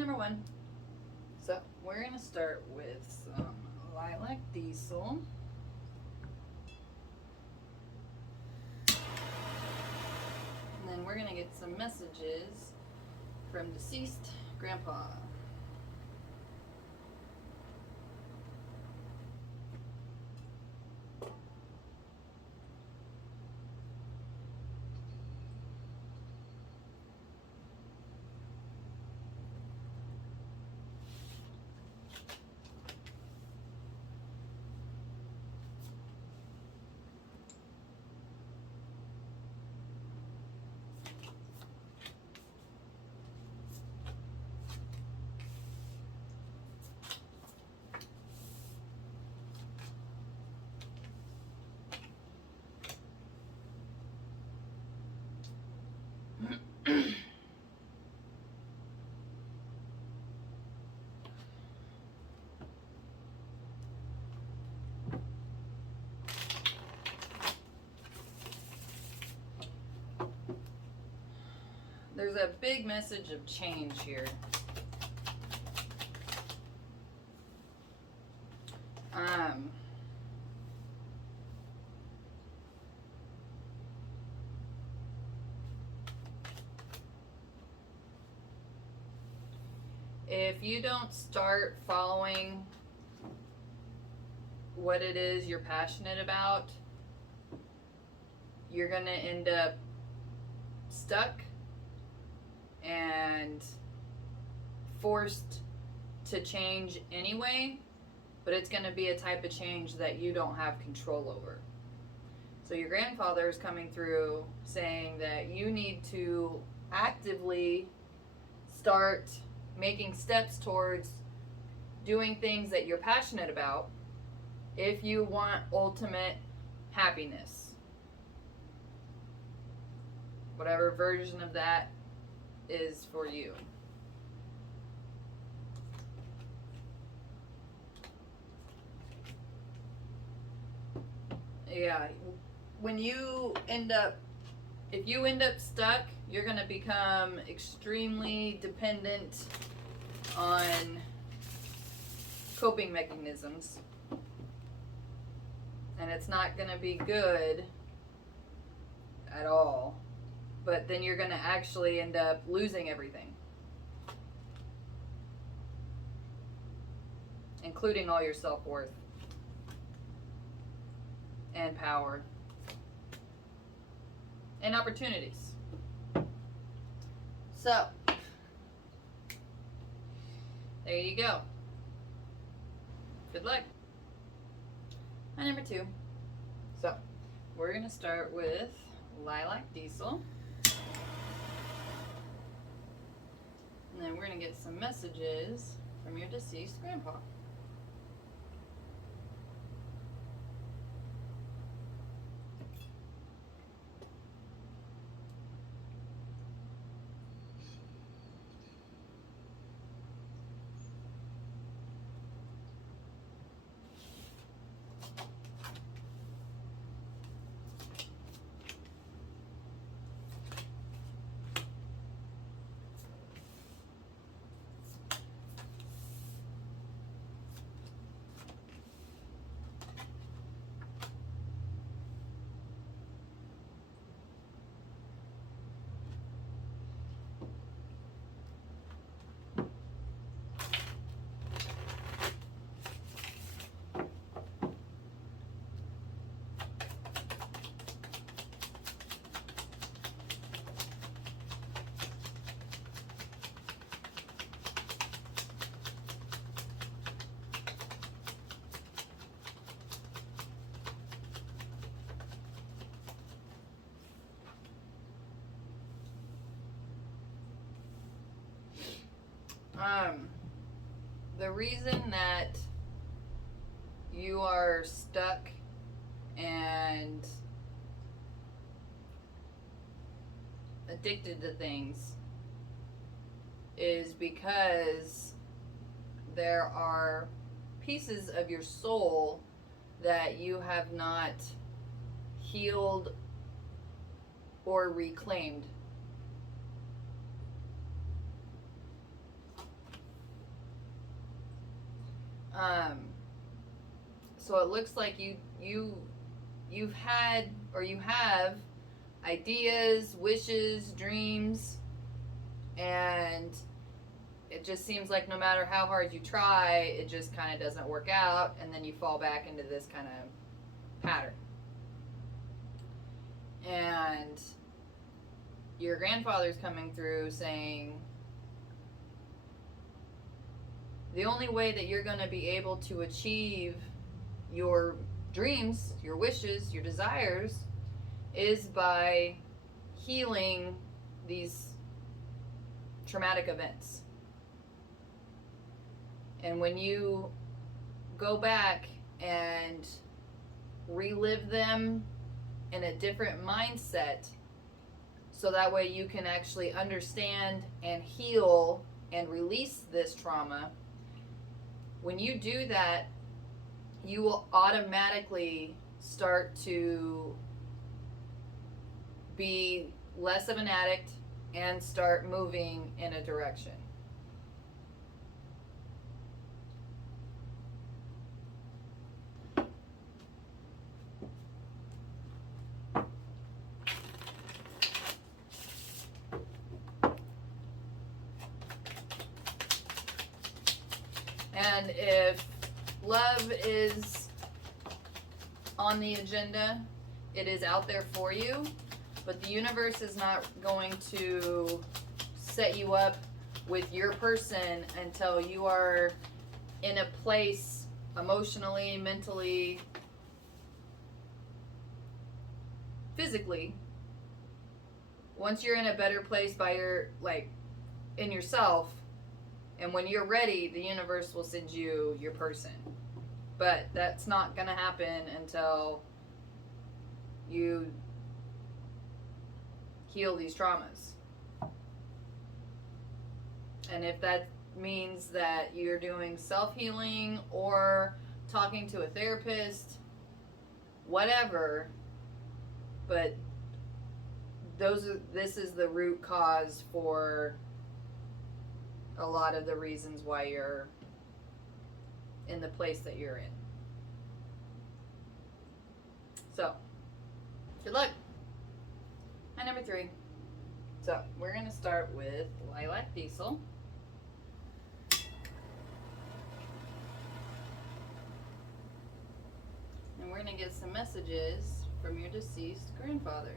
number one. So we're going to start with some lilac diesel. And then we're going to get some messages from deceased grandpa. There's a big message of change here. If you don't start following what it is you're passionate about, you're going to end up stuck and forced to change anyway, but it's going to be a type of change that you don't have control over. So your grandfather is coming through saying that you need to actively start making steps towards doing things that you're passionate about if you want ultimate happiness. Whatever version of that is for you. Yeah, when you end up, if you end up stuck, you're going to become extremely dependent on coping mechanisms. And it's not going to be good at all. But then you're going to actually end up losing everything, including all your self-worth and power and opportunities. So, there you go. Good luck. And number two. So, we're going to start with lilac diesel. And then we're going to get some messages from your deceased grandpa. The reason that you are stuck and addicted to things is because there are pieces of your soul that you have not healed or reclaimed. So it looks like you've had, or you have, ideas, wishes, dreams, and it just seems like no matter how hard you try, it just kind of doesn't work out, and then you fall back into this kind of pattern. And your grandfather's coming through saying the only way that you're going to be able to achieve your dreams, your wishes, your desires is by healing these traumatic events. And when you go back and relive them in a different mindset, so that way you can actually understand and heal and release this trauma, when you do that, you will automatically start to be less of an addict and start moving in a direction. And if love is on the agenda, it is out there for you, but the universe is not going to set you up with your person until you are in a place emotionally, mentally, physically. Once you're in a better place by in yourself, and when you're ready, the universe will send you your person. But that's not going to happen until you heal these traumas. And if that means that you're doing self-healing or talking to a therapist, whatever, but this is the root cause for a lot of the reasons why you're in the place that you're in. So, good luck. And number 3. So, we're going to start with Lilac Diesel. And we're going to get some messages from your deceased grandfather.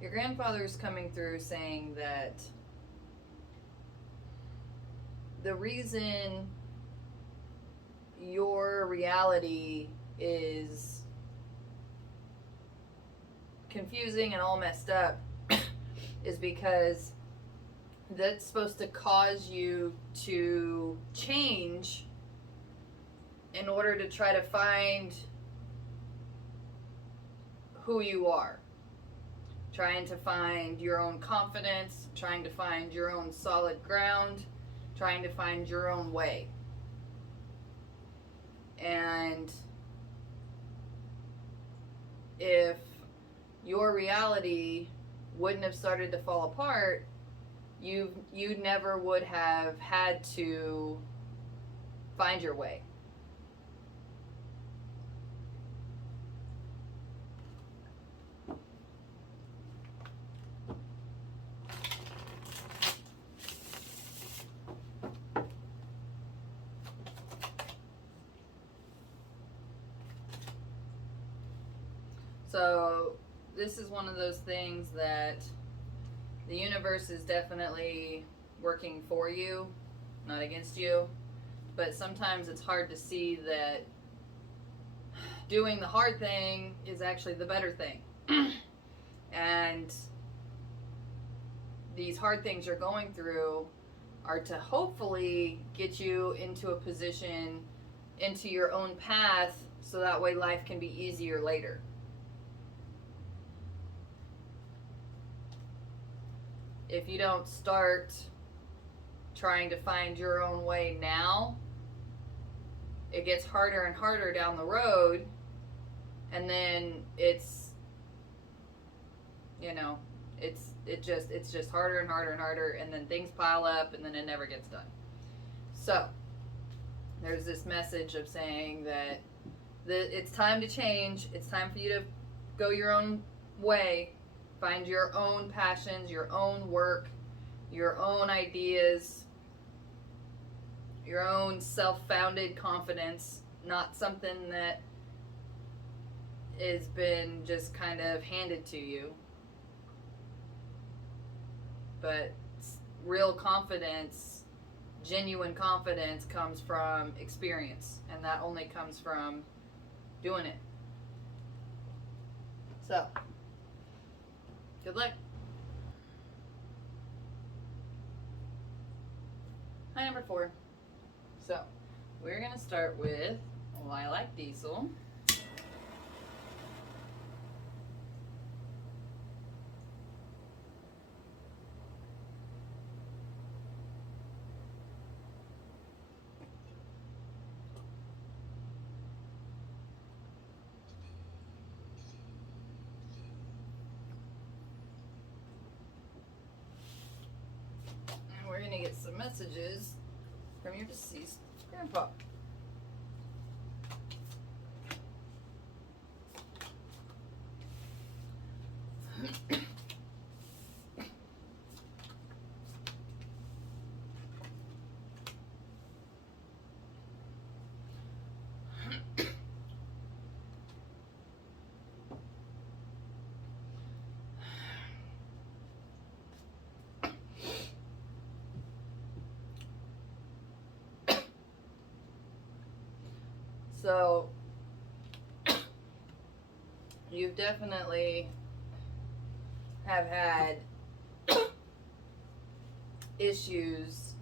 Your grandfather's coming through saying that the reason your reality is confusing and all messed up is because that's supposed to cause you to change in order to try to find who you are. Trying to find your own confidence, trying to find your own solid ground, trying to find your own way. And if your reality wouldn't have started to fall apart, you never would have had to find your way. So this is one of those things that the universe is definitely working for you, not against you. But sometimes it's hard to see that doing the hard thing is actually the better thing. And these hard things you're going through are to hopefully get you into a position, into your own path, so that way life can be easier later. If you don't start trying to find your own way now, it gets harder and harder down the road, and then it's just harder and harder and harder, and then things pile up, and then it never gets done. So there's this message of saying that it's time to change. It's time for you to go your own way, find your own passions, your own work, your own ideas, your own self-founded confidence, not something that has been just kind of handed to you. But real confidence, genuine confidence, comes from experience, and that only comes from doing it. So, good luck. Hi, number 4. So, we're going to start with Lilac Diesel. We're going to get some messages from your deceased grandpa. So, you definitely have had issues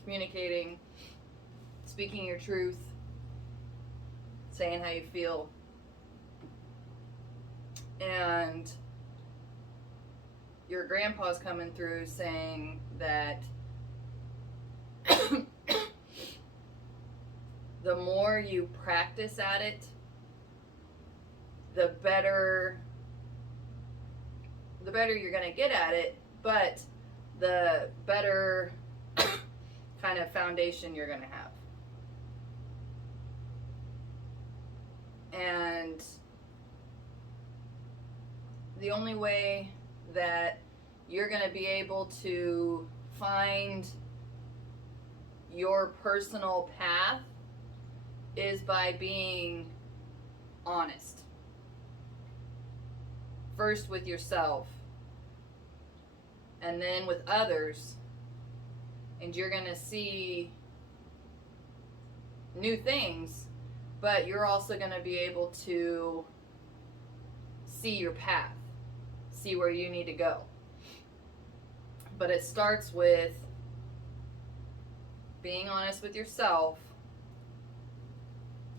communicating, speaking your truth, saying how you feel. And your grandpa's coming through saying that the more you practice at it, the better you're going to get at it, but the better kind of foundation you're going to have. And the only way that you're going to be able to find your personal path is by being honest. First with yourself, and then with others, and you're going to see new things, but you're also going to be able to see your path, see where you need to go. But it starts with being honest with yourself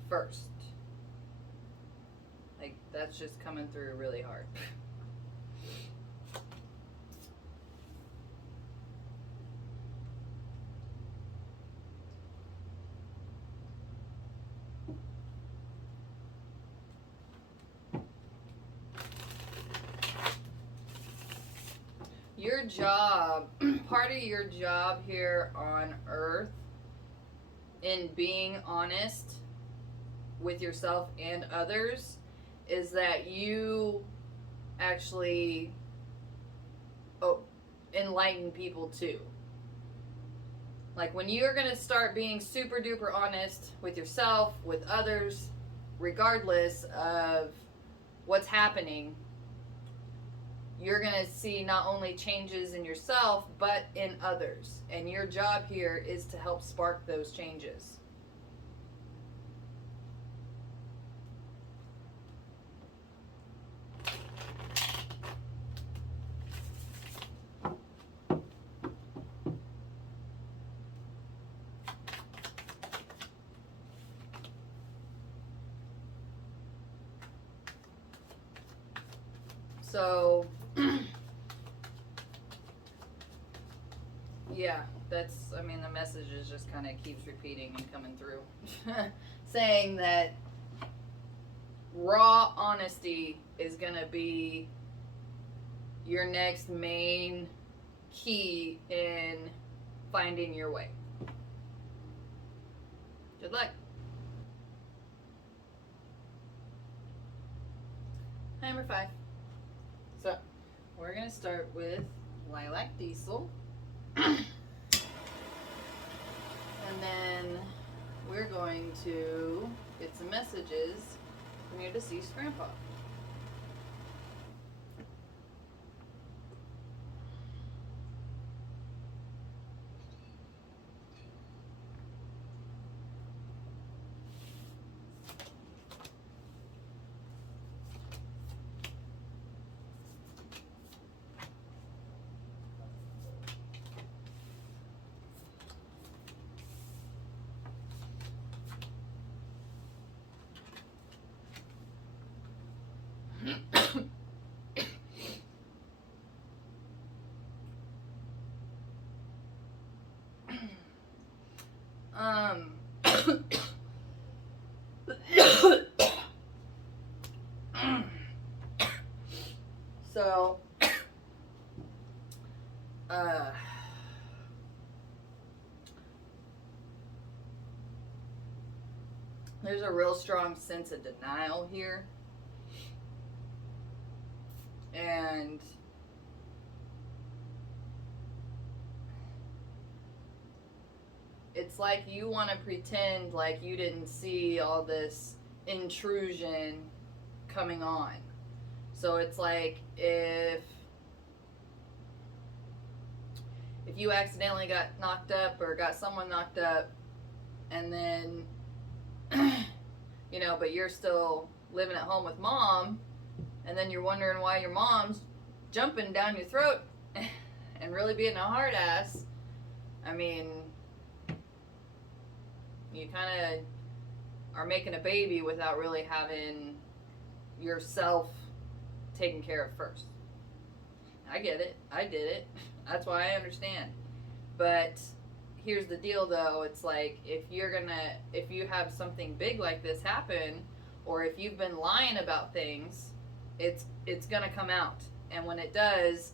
first. Like, that's just coming through really hard. Your job, part of your job here on Earth, in being honest with yourself and others, is that you actually enlighten people too. Like, when you're going to start being super duper honest with yourself, with others, regardless of what's happening, you're going to see not only changes in yourself, but in others. And your job here is to help spark those changes. So, yeah, that's, I mean, the message is just kind of keeps repeating and coming through. Saying that raw honesty is going to be your next main key in finding your way. Good luck. Number 5. So, we're going to start with Lilac Diesel. And then we're going to get some messages from your deceased grandpa. So, there's a real strong sense of denial here. And it's like you want to pretend like you didn't see all this intrusion coming on. So it's like if you accidentally got knocked up or got someone knocked up, and then but you're still living at home with mom, and then you're wondering why your mom's jumping down your throat and really being a hard ass. I mean, you kind of are making a baby without really having yourself taken care of first. I get it. I did it. That's why I understand. But here's the deal, though. It's like if you have something big like this happen, or if you've been lying about things, it's gonna come out. And when it does,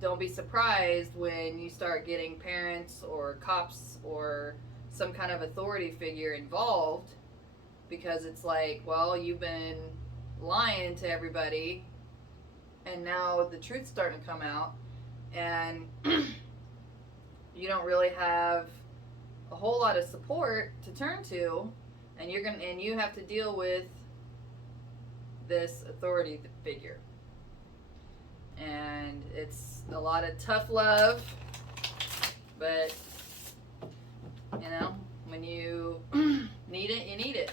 don't be surprised when you start getting parents or cops or some kind of authority figure involved, because it's like, well, you've been lying to everybody, and now the truth's starting to come out, and you don't really have a whole lot of support to turn to, and you have to deal with this authority figure. And it's a lot of tough love, but when you need it, you need it.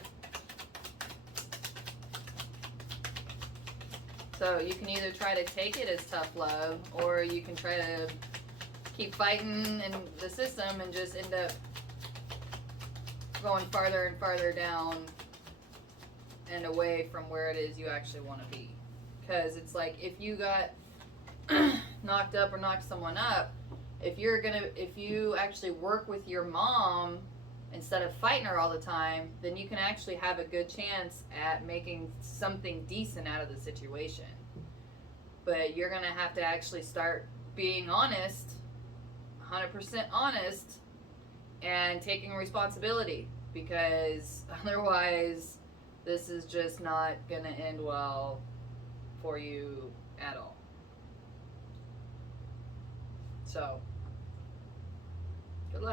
So you can either try to take it as tough love, or you can try to keep fighting in the system and just end up going farther and farther down and away from where it is you actually want to be. Because it's like, if you got knocked up or knocked someone up, if you actually work with your mom instead of fighting her all the time, then you can actually have a good chance at making something decent out of the situation. But you're going to have to actually start being honest, 100% honest, and taking responsibility, because otherwise this is just not going to end well for you at all. So